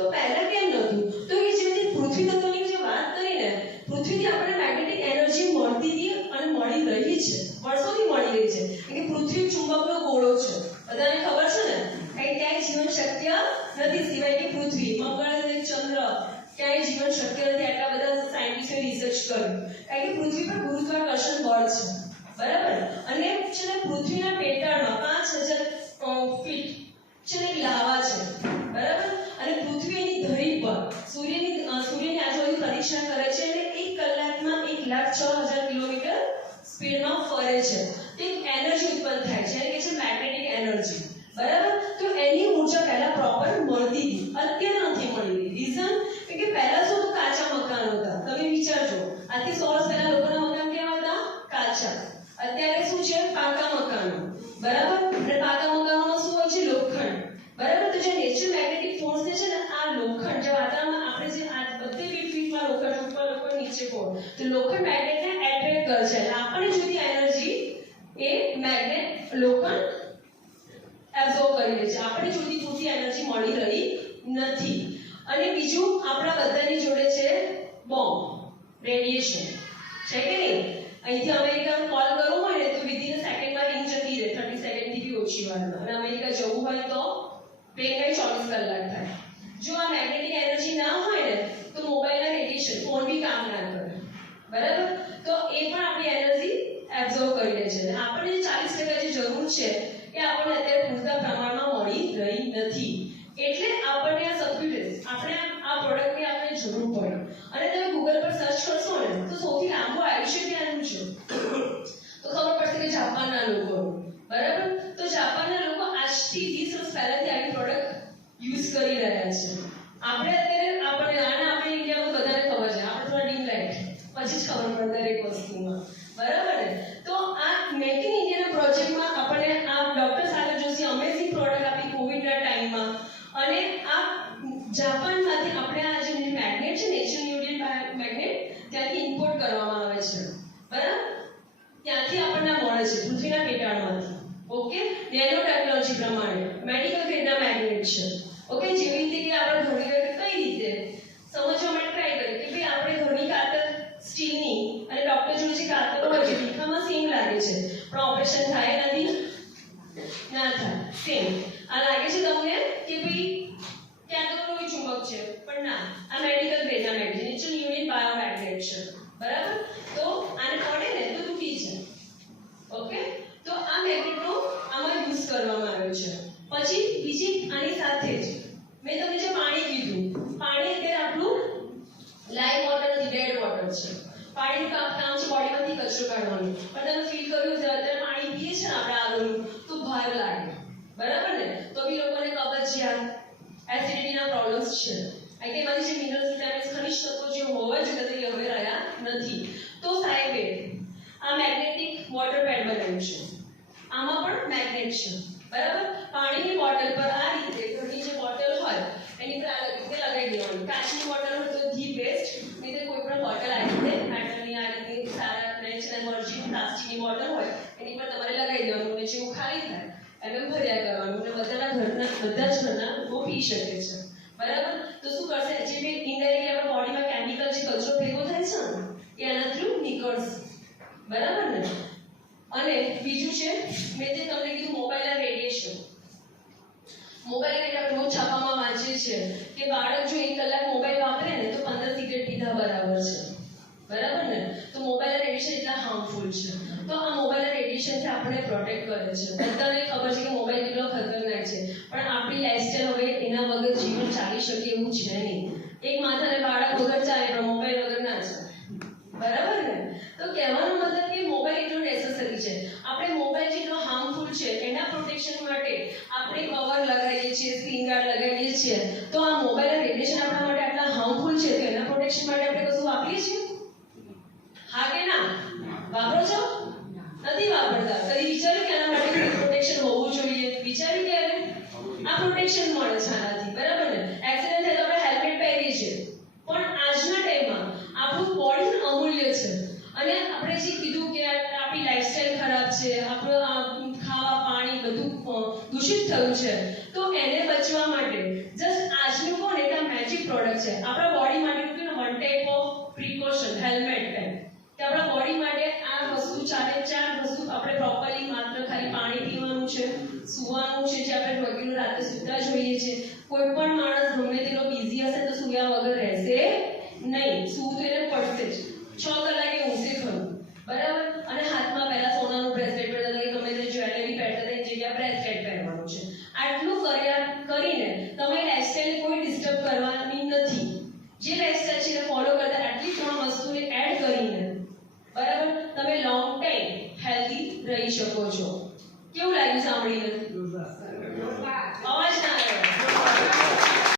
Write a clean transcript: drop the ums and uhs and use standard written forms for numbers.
તો પહેલા કેમ નહોતું? તો એ જે પૃથ્વી તત્વની જે વાત કરી ને, પૃથ્વીથી આપણને મેગ્નેટિક એનર્જી મળતી હતી અને મળી રહી છે, વર્ષોથી મળી રહી છે. કે પૃથ્વી ચુંબકનો ગોળો છે, બધાને ખબર છે ને. કઈ ક્યાંય જીવન શક્ય નથી સિવાય કે પૃથ્વી, મંગળ અને ચંદ્ર ક્યાંય જીવન શક્ય નથી. આટલા બધા સાયન્ટિસ્ટે રિસર્ચ કર્યું કારણ કે પૃથ્વી પર ગુરુત્વાકર્ષણ બળ છે, બરાબર. અને છે ને પૃથ્વીના પેટાળમાં 5000 ફીટ છે ને લાવા છે, બરાબર. અને પૃથ્વી એની ધરી પર સૂર્યની આજુબાજુ પ્રદક્ષિણા કરે છે અને 1 કલાકમાં 1,06,000 કિલોમીટર સ્પીડમાં ફરે છે. તો એક એનર્જી ઉત્પન્ન થાય છે, કે છે મેગ્નેટિક એનર્જી, બરાબર. તો એની ઊર્જા પહેલા પ્રોપર મળતી હતી, અત્યારે નથી મળી રહી. રીઝન કે પહેલા શું કાચા મકાન હતા. તમે વિચારજો, આજથી 100 વર્ષ પહેલા લોકોના મકાન કેવા હતા? કાચા. અત્યારે શું છે? પાકા મકાનો, બરાબર. અને પાકા મકાનોમાં શું હોય છે? લોખંડ, બરાબર. તો જે નેચરલ મેગ્નેટિક ફોર્સ છે ને, આ લોખંડ જે વાતાવરણમાં આપણે જે આ બધી ફીટમાં લોખંડ ઉપર લોખંડ નીચે કોણ, તો લોખંડ મેગ્નેટને એટ્રેક્ટ કરે છે. આપણે જોઈતી એનર્જી એ મેગ્નેટ લોખંડ એબ્સોર્બ કરી લે છે. આપણે જોઈતી પૂરતી એનર્જી મળી રહી નથી. અને બીજું, આપણા બધાની જોડે છે બોમ્બ, રેડિયેશન, છે કે નહીં? અહીંથી અમેરિકાનો કોલ કરવો હોય ને તો વિધિન અ સેકન્ડમાં રિંગ જતી રહે, 30 સેકન્ડથી બી ઓછી વારમાં. અને અમેરિકા જવું હોય તો પ્લેનમાં 24 કલાક થાય. જો આ મેગ્નેટિક એનર્જી ના હોય ને તો મોબાઈલના રેડિયેશન, ફોન બી કામ ના કરે, બરાબર. તો એ પણ આપણી એનર્જી એબ્સોર્બ કરી લે છે. આપણને 40% જે જરૂર છે એ આપણને અત્યારે પૂરતા પ્રમાણમાં મળી રહી નથી. એટલે આપણને આ સબ્સ્ટિટ્યુટ, આપણે આ પ્રોડક્ટની આપણે જરૂર પડે. અને તમે ગૂગલ પર સર્ચ કરશો ને તો સૌથી લાંબુ આયુષ્ય ક્યાંનું છે તો ખબર પડશે કે જાપાનના લોકોનું, બરાબર. તો જાપાનના લોકો આજથી 20 વર્ષ પહેલાથી આવી પ્રોડક્ટ યુઝ કરી રહ્યા છે. આપણે અત્યારે આપણે ઇન્ડિયામાં બધાને ખબર છે, આપણે થોડા ડીમ લાઈટ પછી જ ખબર પડે દરેક વસ્તુમાં, બરાબર ને. તો આ મેક ઇન ઇન્ડિયાના પ્રોજેક્ટમાં આપણને આ ડોક્ટર સાગર જોશી અમેઝિંગ પ્રોડક્ટ આપી કોવિડના ટાઈમમાં. અને આ જાપાનમાંથી આપણે આ જે મેગ્નેટ છે, નેચરલ ન્યુક્લિયર મેગ્નેટ, ત્યાંથી ઇમ્પોર્ટ કરવામાં આવે છે, બરાબર. ત્યાંથી આપણને મળે છે પૃથ્વીના પેટાળમાંથી. ઓકે, નેનો ટેકનોલોજી પ્રમાણે મેડિકલ ગ્રેડના મેગ્નેટ છે. ઓકે, જેવી રીતે કે આપણે ઘણી કઈ રીતે સમજવા માટે ટ્રાય કરીએ કે ભાઈ આપણે ઘણી કાતર સ્ટીલની અને ડોક્ટર જોડે જે કાતરો હોય છે દેખામાં સેમ લાગે છે પણ ઓપરેશન થાય નથી, ના થાય, સેમ. આ લાગે છે તમને કે ભાઈ ક્યાં તો કોઈ ચુંબક છે, પણ ના, આ મેડિકલ ગ્રેડના મેગ્નેટ, નેચરલ યુનિટ બાયોમેગ્નેટ છે, બરાબર. તો આને પડે ને તો તૂટી જાય. ઓકે, તો આ મેગ્નેટનો આમાં યુઝ કરવામાં આવ્યો છે. પછી બીજી આની સાથે જ મેં તમને જે પાણી કીધું, પાણી અત્યારે આપણું લાઈવ વોટર નથી, ડેડ વોટર છે. પાણીનું કામ છે બોડીમાંથી કચરો કાઢવાનું. પણ તમે ફીલ કર્યું છે અત્યારે પાણી પીએ છે ને આપણે આગળનું તો ભાર લાગે, બરાબર ને. તો બી લોકોને કબજિયાત, એસિડિટીના પ્રોબ્લેમ્સ છે. કારણ કે એમાંથી જે મિનરલ્સ, વિટામિન્સ, ખનિજ તત્વો જે હોવા જોઈએ તે હવે રહ્યા નથી. તો સાહેબે આ મેગ્નેટિક વોટર પેડ બનાવ્યું છે. આમાં પણ મેગ્નેટ છે, બરાબર. પાણીની બોટલ પર આ રીતે ઘરની જે બોટલ હોય એની પર આ રીતે લગાવી દેવાની. કાચની બોટલ હોય તો ધી બેસ્ટ, નહીં તો કોઈ પણ બોટલ આ રીતે મેટલની આ રીતે સારા નેચરલ વર્જિન પ્લાસ્ટિકની બોટલ હોય એની પર તમારે લગાવી દેવાનું. અને જેવું ખાલી થાય એમ ભર્યા કરવાનું. અને બધા જ ઘરના લોકો પી શકે છે, બરાબર. તો શું કરશે, જે બી ઇનડાયરેક્ટલી આપણા બોડીમાં કેમિકલ જે કચરો ભેગો થાય છે ને એ આના થ્રુ નીકળશે, બરાબર ને. અને બીજું છે મેં જે તમને કીધું મોબાઈલના રેડિયેશન. મોબાઈલ એટલે આપણે રોજ છાપામાં વાંચીએ છીએ કે બાળક જો 1 કલાક મોબાઈલ વાપરે ને તો 15 સિગરેટ પીધા બરાબર છે, બરાબર ને. તો મોબાઈલના રેડિયેશન એટલા હાર્મફુલ છે. તો આ મોબાઈલના રેડિયેશનથી આપણને પ્રોટેક્ટ કરે છે. બધાને ખબર છે કે મોબાઈલ કેટલો ખતરનાક છે, પણ આપણી લાઈફસ્ટાઈલ હવે એના વગર જીવન ચાલી શકે એવું છે નહીં. એક માતાને બાળક વગર ચાલે પણ મોબાઈલ વગર ના ચાલે, બરાબર ને. તો કહેવાનો મતલબ કે મોબાઈલ એટલો નેસેસરી છે. આપણે મોબાઈલ જેટલો હાર્મફુલ છે એના પ્રોટેક્શન માટે આપણે કવર લગાવીએ છીએ, સ્ક્રીન ગાર્ડ લગાવીએ છીએ. તો આ મોબાઈલના રેડિયેશન આપણા માટે આટલા હાર્મફુલ છે તો એના પ્રોટેક્શન માટે આપણે કશું વાપરીએ છીએ? હા કે ના? વાપરો છો? નથી વાપરતા. કદી વિચાર્યું કે આના માટે પ્રોટેક્શન હોવું જોઈએ? વિચાર્યું કે આ પ્રોટેક્શન મળે છે આનાથી, બરાબર ને. એક્સિડન્ટ થાય તો આપણે હેલ્મેટ પહેરીએ છીએ, પણ આજના ટાઈમમાં આપણું બોડી અમૂલ્ય છે. અને આપણે જે કીધું કે આપણી લાઈફસ્ટાઈલ ખરાબ છે, આપણું ખાવા પાણી બધું બધું દૂષિત થયું છે, તો એને બચવા માટે જસ્ટ આજનું કોણ એક મેજિક પ્રોડક્ટ છે આપણા બોડી માટે, one type of precaution, helmet પહેર કે આપણા બોડી માટે આ વસ્તુ ચાર વસ્તુ આપણે પ્રોપરલી માત્ર ખાલી પાણી પીવાનું છે, સૂવાનું છે, જે આપણે રેગ્યુલર રાતે સૂતા જોઈએ છે. કોઈ પણ માણસ ગમે તેટલો બિઝી હશે તો સૂયા વગર રહેશે નહીં, સૂવું તો એને પડશે જ, 6 કલાકે ઊંઘશે ખરું, બરાબર. અને હાથમાં પહેલા સોનાનું બ્રેસલેટ પહેરતા હતા કે તમે જે જ્વેલરી પહેરતા હતા એ જગ્યાએ બ્રેસલેટ પહેરવાનું છે. આટલું કરીને તમે લાઈફસ્ટાઈલ કોઈ ડિસ્ટર્બ કરવાની નથી. જે લાઈફસ્ટાઈલ છે એને ફોલો કરતા આટલી 3 વસ્તુને એડ કરીને, બરાબર, તમે લોંગ ટાઈમ હેલ્ધી રહી શકો છો.